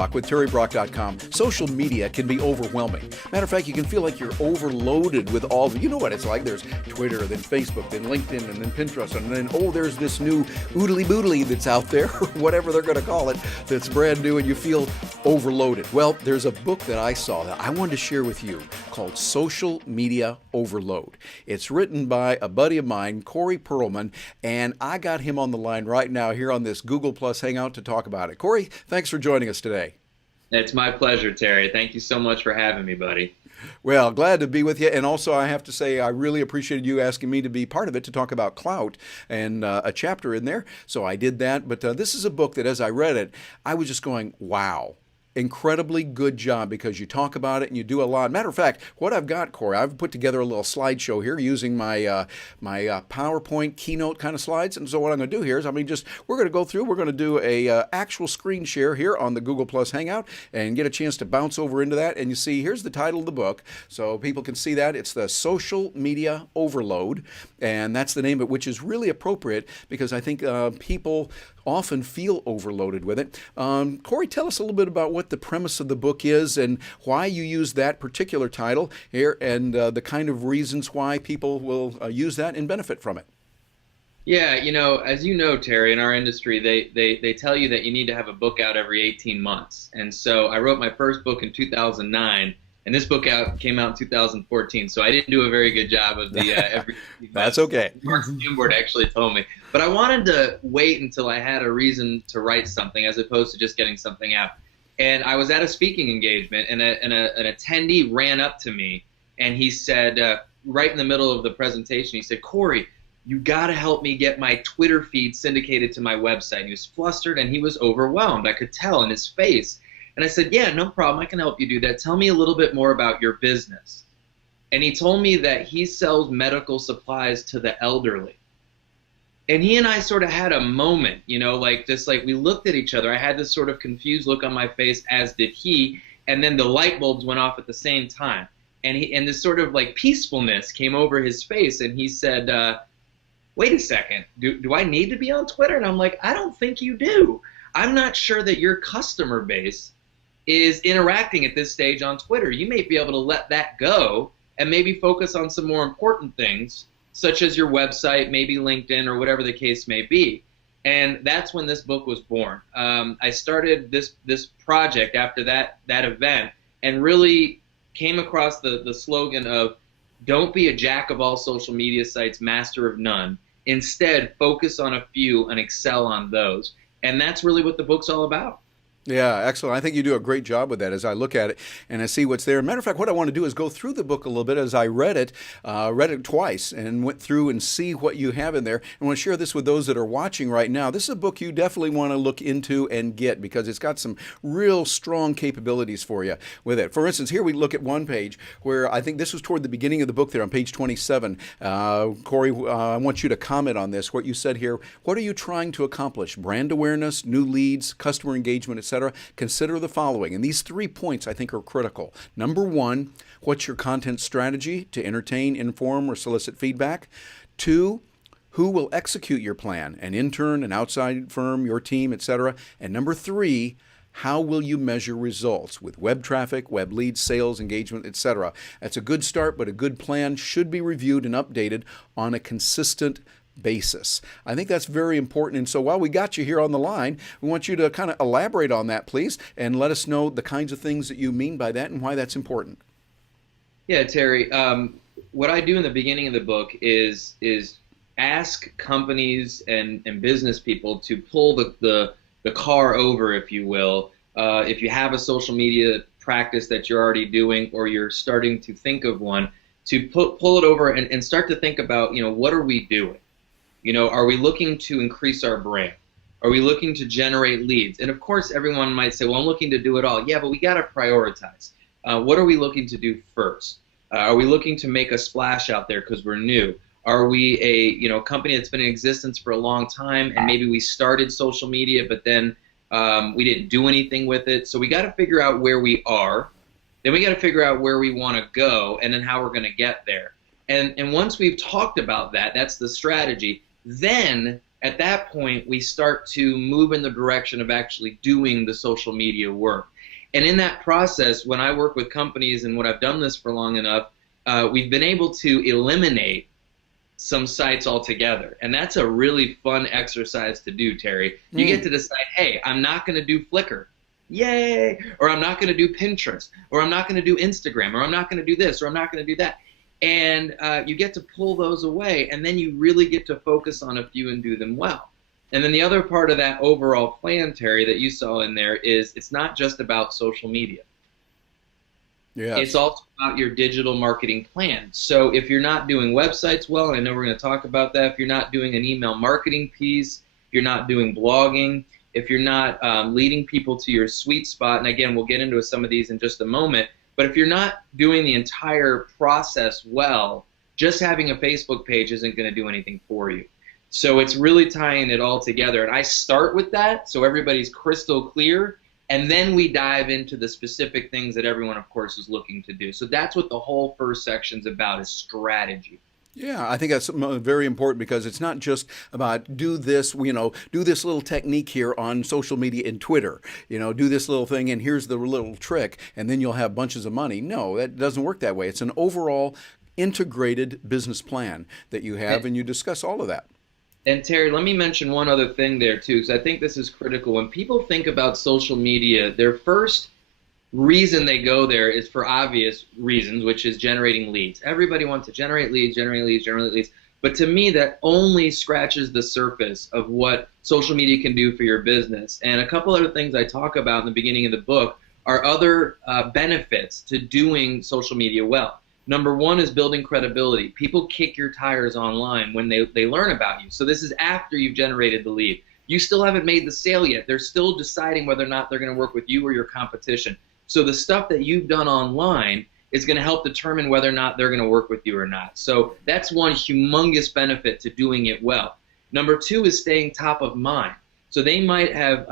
Brock with TerryBrock.com. Social media can be overwhelming. Matter of fact, you can feel like you're overloaded with all you know what it's like. There's Twitter, then Facebook, then LinkedIn, and then Pinterest, and then, there's this new oodly boodly that's out there, or whatever they're going to call it, that's brand new, and you feel overloaded. Well, there's a book that I saw that I wanted to share with you called Social Media Overload. It's written by a buddy of mine, Corey Perlman, and I got him on the line right now here on this Google Plus Hangout to talk about it. Corey, thanks for joining us today. It's my pleasure, Terry. Thank you so much for having me, buddy. Well, glad to be with you. And also, I have to say, I really appreciated you asking me to be part of it to talk about clout and a chapter in there. So I did that. But this is a book that as I read it, I was just going, wow. Incredibly good job, because you talk about it and you do a lot. Matter of fact, what I've got, Corey, I've put together a little slideshow here using my PowerPoint keynote kind of slides. And so what I'm going to do here is, we're going to go through, we're going to do a actual screen share here on the Google Plus Hangout and get a chance to bounce over into that. And you see, here's the title of the book, so people can see that. It's the Social Media Overload, and that's the name of it, which is really appropriate because I think people often feel overloaded with it. Corey, tell us a little bit about what the premise of the book is and why you use that particular title here, and the kind of reasons why people will use that and benefit from it. Yeah, as you know, Terry, in our industry, they tell you that you need to have a book out every 18 months. And so I wrote my first book in 2009, and this book came out in 2014. So I didn't do a very good job of the every. That's okay. Mark Board actually told me, but I wanted to wait until I had a reason to write something as opposed to just getting something out. And I was at a speaking engagement, and an attendee ran up to me, and he said, right in the middle of the presentation, he said, "Corey, you got to help me get my Twitter feed syndicated to my website." And he was flustered and he was overwhelmed. I could tell in his face. And I said, "Yeah, no problem. I can help you do that. Tell me a little bit more about your business." And he told me that he sells medical supplies to the elderly. And he and I sort of had a moment, we looked at each other. I had this sort of confused look on my face, as did he. And then the light bulbs went off at the same time. And this sort of peacefulness came over his face. And he said, "Wait a second, do I need to be on Twitter?" And I'm like, "I don't think you do. I'm not sure that your customer base is interacting at this stage on Twitter. You may be able to let that go and maybe focus on some more important things, such as your website, maybe LinkedIn, or whatever the case may be." And that's when this book was born. I started this project after that event, and really came across the slogan of, "Don't be a jack of all social media sites, master of none. Instead, focus on a few and excel on those." And that's really what the book's all about. Yeah, excellent. I think you do a great job with that as I look at it and I see what's there. Matter of fact, what I want to do is go through the book a little bit as I read it twice and went through and see what you have in there. I want to share this with those that are watching right now. This is a book you definitely want to look into and get, because it's got some real strong capabilities for you with it. For instance, here we look at one page where I think this was toward the beginning of the book there on page 27. Corey, I want you to comment on this, what you said here. What are you trying to accomplish? Brand awareness, new leads, customer engagement, etc. Consider the following. And these 3 points I think are critical. Number one, what's your content strategy to entertain, inform, or solicit feedback? 2, who will execute your plan? An intern, an outside firm, your team, etc. And number 3, how will you measure results with web traffic, web leads, sales, engagement, etc.? That's a good start, but a good plan should be reviewed and updated on a consistent basis. I think that's very important. And so while we got you here on the line, we want you to kind of elaborate on that, please, and let us know the kinds of things that you mean by that and why that's important. Yeah, Terry, what I do in the beginning of the book is ask companies and business people to pull the car over, if you will. If you have a social media practice that you're already doing, or you're starting to think of one, to pull it over and start to think about, what are we doing? Are we looking to increase our brand? Are we looking to generate leads? And of course, everyone might say, "Well, I'm looking to do it all." Yeah, but we got to prioritize. What are we looking to do first? Are we looking to make a splash out there because we're new? Are we a company that's been in existence for a long time, and maybe we started social media, but then we didn't do anything with it? So we got to figure out where we are. Then we got to figure out where we want to go, and then how we're going to get there. And once we've talked about that, that's the strategy. Then at that point, we start to move in the direction of actually doing the social media work. And in that process, when I work with companies and when I've done this for long enough, we've been able to eliminate some sites altogether. And that's a really fun exercise to do, Terry. You get to decide, hey, I'm not going to do Flickr. Yay! Or I'm not going to do Pinterest. Or I'm not going to do Instagram. Or I'm not going to do this. Or I'm not going to do that. And you get to pull those away. And then you really get to focus on a few and do them well. And then the other part of that overall plan, Terry, that you saw in there is it's not just about social media. Yes. It's also about your digital marketing plan. So if you're not doing websites well, and I know we're going to talk about that, if you're not doing an email marketing piece, if you're not doing blogging, if you're not leading people to your sweet spot, and again, we'll get into some of these in just a moment, but if you're not doing the entire process well, just having a Facebook page isn't going to do anything for you. So it's really tying it all together. And I start with that so everybody's crystal clear. And then we dive into the specific things that everyone, of course, is looking to do. So that's what the whole first section's about, is strategy. Yeah, I think that's very important because it's not just about do this little technique here on social media and Twitter, do this little thing and here's the little trick and then you'll have bunches of money. No, that doesn't work that way. It's an overall integrated business plan that you have and you discuss all of that. And Terry, let me mention one other thing there too, because I think this is critical. When people think about social media, their first reason they go there is for obvious reasons, which is generating leads. Everybody wants to generate leads, generate leads, generate leads. But to me, that only scratches the surface of what social media can do for your business. And a couple other things I talk about in the beginning of the book are other benefits to doing social media well. Number one is building credibility. People kick your tires online when they learn about you. So this is after you've generated the lead. You still haven't made the sale yet. They're still deciding whether or not they're going to work with you or your competition. So the stuff that you've done online is going to help determine whether or not they're going to work with you or not. So that's one humongous benefit to doing it well. Number two is staying top of mind. So they might have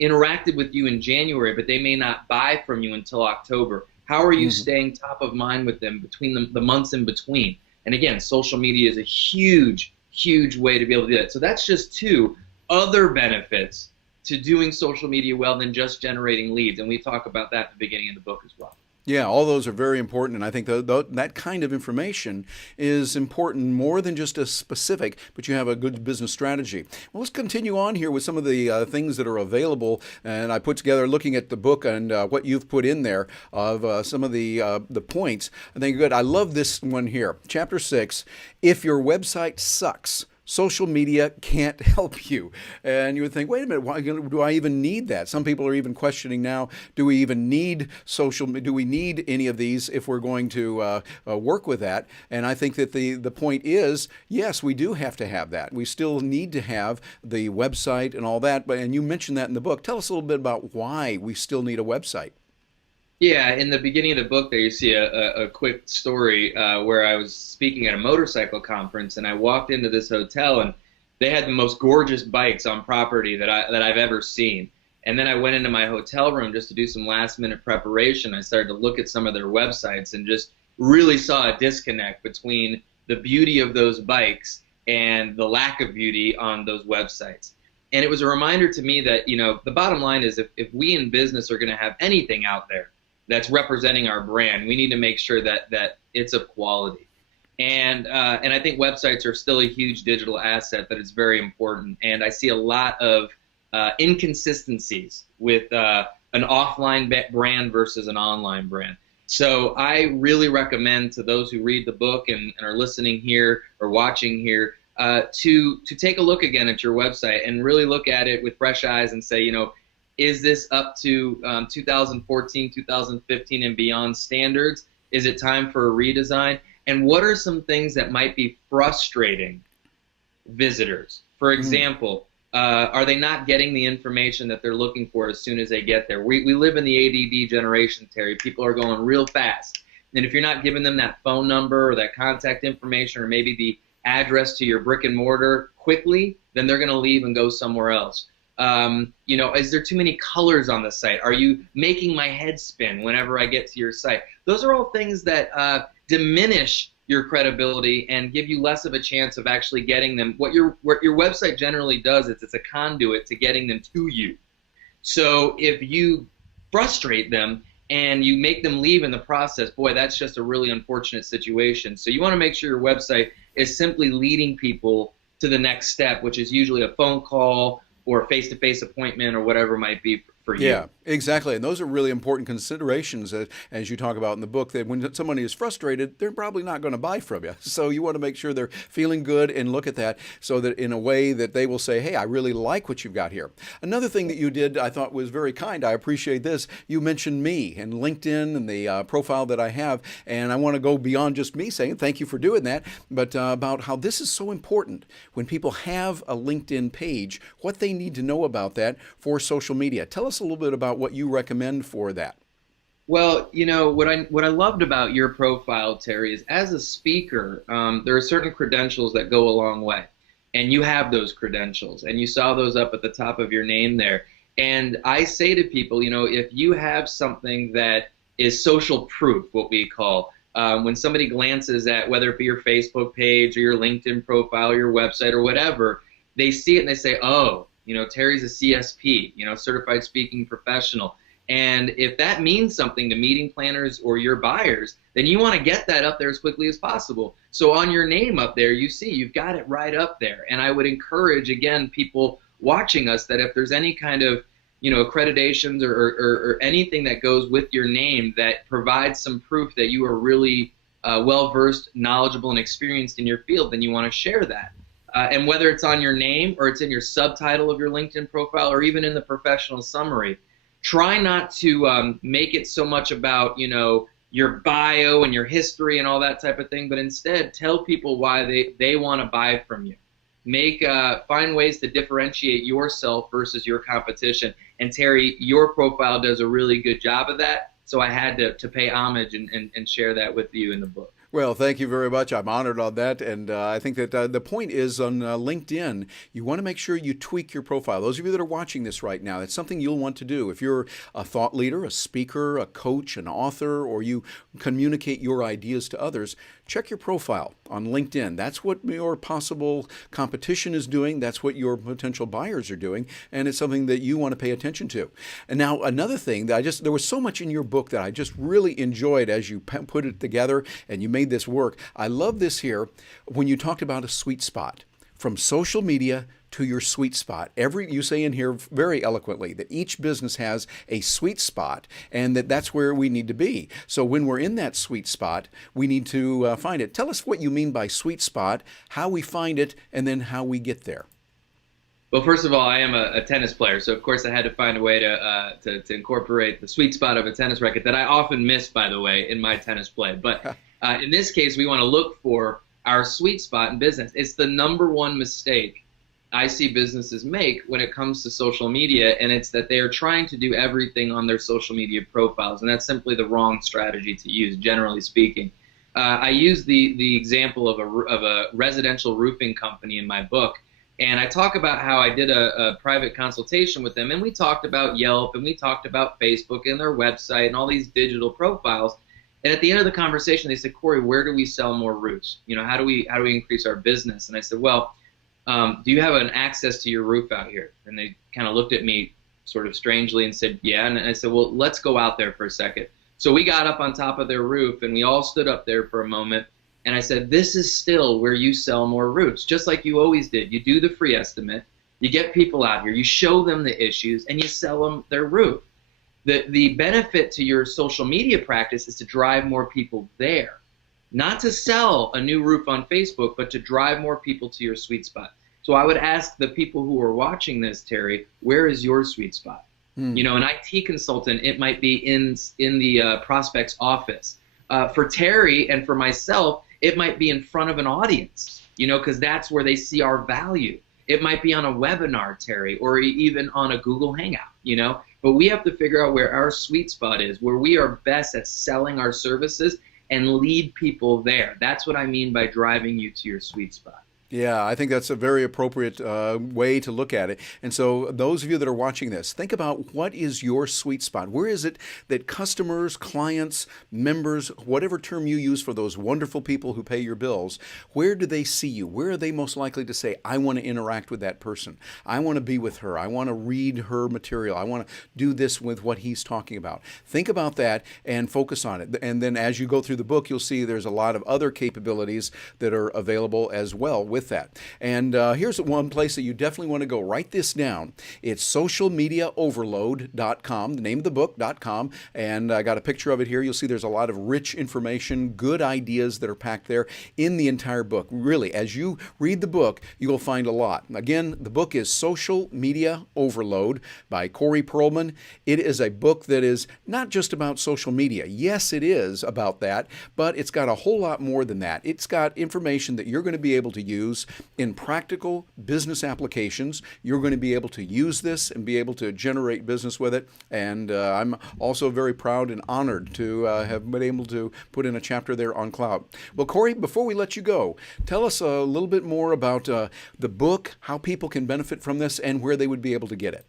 interacted with you in January, but they may not buy from you until October. How are you staying top of mind with them between the months in between? And again, social media is a huge, huge way to be able to do that. So that's just two other benefits to doing social media well than just generating leads. And we talk about that at the beginning of the book as well. Yeah, all those are very important, and I think that kind of information is important more than just a specific, but you have a good business strategy. Well, let's continue on here with some of the things that are available, and I put together, looking at the book and what you've put in there of some of the points. I think good. I love this one here, Chapter 6, If Your Website Sucks, social media can't help you. And you would think, wait a minute, why do I even need that? Some people are even questioning now, do we even need do we need any of these if we're going to work with that? And I think that the point is, yes, we do have to have that. We still need to have the website and all that. And you mentioned that in the book. Tell us a little bit about why we still need a website. Yeah, in the beginning of the book there you see a quick story where I was speaking at a motorcycle conference and I walked into this hotel and they had the most gorgeous bikes on property that I've ever seen. And then I went into my hotel room just to do some last minute preparation. I started to look at some of their websites and just really saw a disconnect between the beauty of those bikes and the lack of beauty on those websites. And it was a reminder to me that, the bottom line is if we in business are going to have anything out there that's representing our brand, we need to make sure that it's of quality. And I think websites are still a huge digital asset that is very important. And I see a lot of inconsistencies with an offline brand versus an online brand. So I really recommend to those who read the book and are listening here or watching here to take a look again at your website and really look at it with fresh eyes and say, is this up to 2014, 2015 and beyond standards? Is it time for a redesign? And what are some things that might be frustrating visitors? For example, are they not getting the information that they're looking for as soon as they get there? We live in the ADD generation, Terry. People are going real fast. And if you're not giving them that phone number or that contact information or maybe the address to your brick and mortar quickly, then they're going to leave and go somewhere else. Is there too many colors on the site? Are you making my head spin whenever I get to your site? Those are all things that diminish your credibility and give you less of a chance of actually getting them. What your website generally does is it's a conduit to getting them to you. So if you frustrate them and you make them leave in the process, boy, that's just a really unfortunate situation. So you want to make sure your website is simply leading people to the next step, which is usually a phone call or a face-to-face appointment or whatever it might be for you. Yeah, exactly. And those are really important considerations as you talk about in the book, that when somebody is frustrated, they're probably not going to buy from you. So you want to make sure they're feeling good and look at that so that in a way that they will say, hey, I really like what you've got here. Another thing that you did I thought was very kind. I appreciate this. You mentioned me and LinkedIn and the profile that I have. And I want to go beyond just me saying thank you for doing that, but about how this is so important when people have a LinkedIn page, what they need to know about that for social media. Tell us a little bit about what you recommend for that. Well, what I loved about your profile, Terry, is as a speaker, there are certain credentials that go a long way, and you have those credentials, and you saw those up at the top of your name there. And I say to people, if you have something that is social proof, what we call, when somebody glances at whether it be your Facebook page or your LinkedIn profile or your website or whatever, they see it and they say, oh, Terry's a CSP, certified speaking professional. And if that means something to meeting planners or your buyers, then you want to get that up there as quickly as possible. So on your name up there, you see you've got it right up there. And I would encourage, again, people watching us that if there's any kind of, accreditations or anything that goes with your name that provides some proof that you are really well-versed, knowledgeable, and experienced in your field, then you want to share that. And whether it's on your name or it's in your subtitle of your LinkedIn profile or even in the professional summary, try not to make it so much about, your bio and your history and all that type of thing, but instead tell people why they want to buy from you. Find ways to differentiate yourself versus your competition. And Terry, your profile does a really good job of that. So I had to pay homage and share that with you in the book. Well, thank you very much. I'm honored on that. And I think that the point is on LinkedIn, you want to make sure you tweak your profile. Those of you that are watching this right now, it's something you'll want to do. If you're a thought leader, a speaker, a coach, an author, or you communicate your ideas to others, check your profile on LinkedIn. That's what your possible competition is doing. That's what your potential buyers are doing. And it's something that you want to pay attention to. And now another thing that there was so much in your book that I just really enjoyed as you put it together and you made this work. I love this here when you talked about a sweet spot. From social media to your sweet spot. You say in here very eloquently that each business has a sweet spot and that's where we need to be. So when we're in that sweet spot, we need to find it. Tell us what you mean by sweet spot, how we find it, and then how we get there. Well, first of all, I am a tennis player, so of course I had to find a way to incorporate the sweet spot of a tennis racket that I often miss, by the way, in my tennis play. But in this case, we want to look for our sweet spot in business. It's the number one mistake I see businesses make when it comes to social media, and it's that they are trying to do everything on their social media profiles, and that's simply the wrong strategy to use, generally speaking. I use the example of a residential roofing company in my book, and I talk about how I did a private consultation with them, and we talked about Yelp, and we talked about Facebook and their website and all these digital profiles. And at the end of the conversation, they said, Corey, where do we sell more roofs? How do we increase our business? And I said, well, do you have an access to your roof out here? And they kind of looked at me sort of strangely and said, yeah. And I said, well, let's go out there for a second. So we got up on top of their roof, and we all stood up there for a moment. And I said, this is still where you sell more roofs, just like you always did. You do the free estimate, you get people out here, you show them the issues, and you sell them their roof. The benefit to your social media practice is to drive more people there. Not to sell a new roof on Facebook, but to drive more people to your sweet spot. So I would ask the people who are watching this, Terry, where is your sweet spot? An IT consultant, it might be in the prospect's office. For Terry and for myself, it might be in front of an audience, because that's where they see our value. It might be on a webinar, Terry, or even on a Google Hangout, But we have to figure out where our sweet spot is, where we are best at selling our services and lead people there. That's what I mean by driving you to your sweet spot. Yeah, I think that's a very appropriate way to look at it. And so, those of you that are watching this, think about what is your sweet spot. Where is it that customers, clients, members, whatever term you use for those wonderful people who pay your bills, where do they see you? Where are they most likely to say, I want to interact with that person? I want to be with her. I want to read her material. I want to do this with what he's talking about. Think about that and focus on it. And then as you go through the book, you'll see there's a lot of other capabilities that are available as well with that. And here's one place that you definitely want to go. Write this down. It's socialmediaoverload.com, the name of the book.com. And I got a picture of it here. You'll see there's a lot of rich information, good ideas that are packed there in the entire book. Really, as you read the book, you will find a lot. Again, the book is Social Media Overload by Corey Perlman. It is a book that is not just about social media. Yes, it is about that, but it's got a whole lot more than that. It's got information that you're going to be able to use in practical business applications. You're going to be able to use this and be able to generate business with it. And I'm also very proud and honored to have been able to put in a chapter there on cloud. Well, Corey, before we let you go, tell us a little bit more about the book, how people can benefit from this, and where they would be able to get it.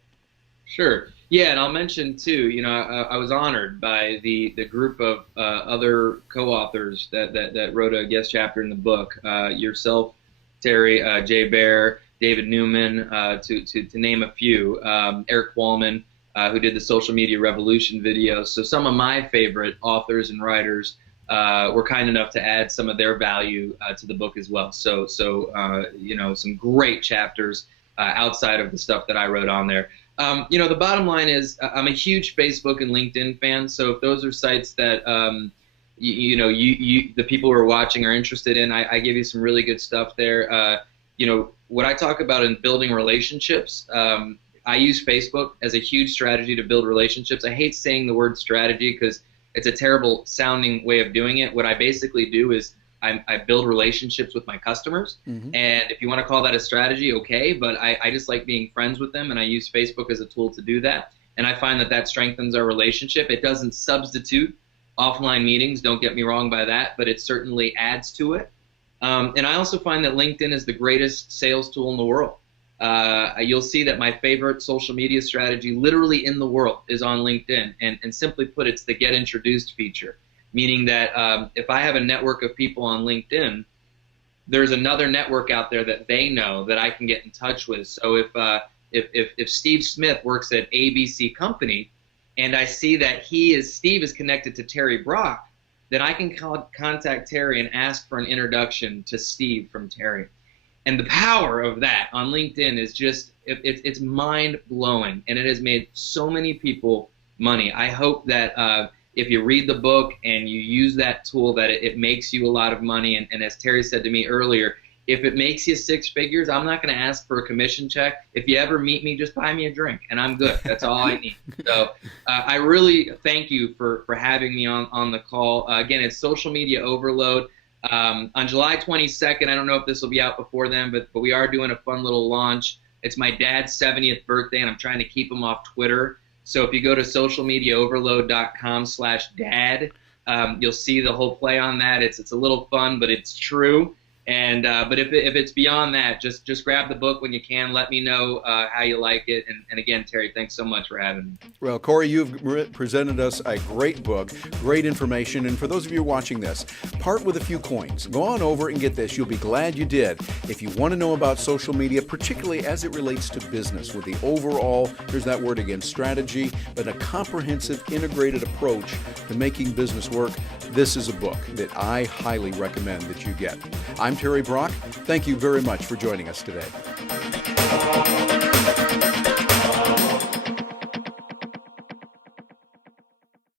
Sure. Yeah, and I'll mention too, I was honored by the group of other co-authors that wrote a guest chapter in the book. Yourself, Terry, Jay Baer, David Newman, to name a few. Eric Wallman, who did the Social Media Revolution video. So some of my favorite authors and writers were kind enough to add some of their value to the book as well. So some great chapters outside of the stuff that I wrote on there. The bottom line is I'm a huge Facebook and LinkedIn fan. So if those are sites that the people who are watching are interested in, I give you some really good stuff there. What I talk about in building relationships, I use Facebook as a huge strategy to build relationships. I hate saying the word strategy because it's a terrible sounding way of doing it. What I basically do is I build relationships with my customers. Mm-hmm. And if you want to call that a strategy, okay, but I just like being friends with them, and I use Facebook as a tool to do that. And I find that strengthens our relationship. It doesn't substitute offline meetings, don't get me wrong by that, but it certainly adds to it. And I also find that LinkedIn is the greatest sales tool in the world. You'll see that my favorite social media strategy literally in the world is on LinkedIn. And simply put, it's the get introduced feature, meaning that if I have a network of people on LinkedIn, there's another network out there that they know that I can get in touch with. So if Steve Smith works at ABC Company, and I see that Steve is connected to Terry Brock, then I can contact Terry and ask for an introduction to Steve from Terry. And the power of that on LinkedIn is just, it's mind-blowing, and it has made so many people money. I hope that if you read the book and you use that tool, that it makes you a lot of money. And as Terry said to me earlier, if it makes you six figures, I'm not going to ask for a commission check. If you ever meet me, just buy me a drink, and I'm good. That's all I need. So I really thank you for having me on the call. Again, it's Social Media Overload. On July 22nd, I don't know if this will be out before then, but we are doing a fun little launch. It's my dad's 70th birthday, and I'm trying to keep him off Twitter. So if you go to socialmediaoverload.com/dad, you'll see the whole play on that. It's a little fun, but it's true. And but if it's beyond that, just grab the book when you can. Let me know how you like it. And again, Terry, thanks so much for having me. Well, Corey, you've presented us a great book, great information. And for those of you watching this, part with a few coins. Go on over and get this. You'll be glad you did. If you want to know about social media, particularly as it relates to business, with the overall, here's that word again, strategy, but a comprehensive, integrated approach to making business work, this is a book that I highly recommend that you get. I'm Terry Brock. Thank you very much for joining us today.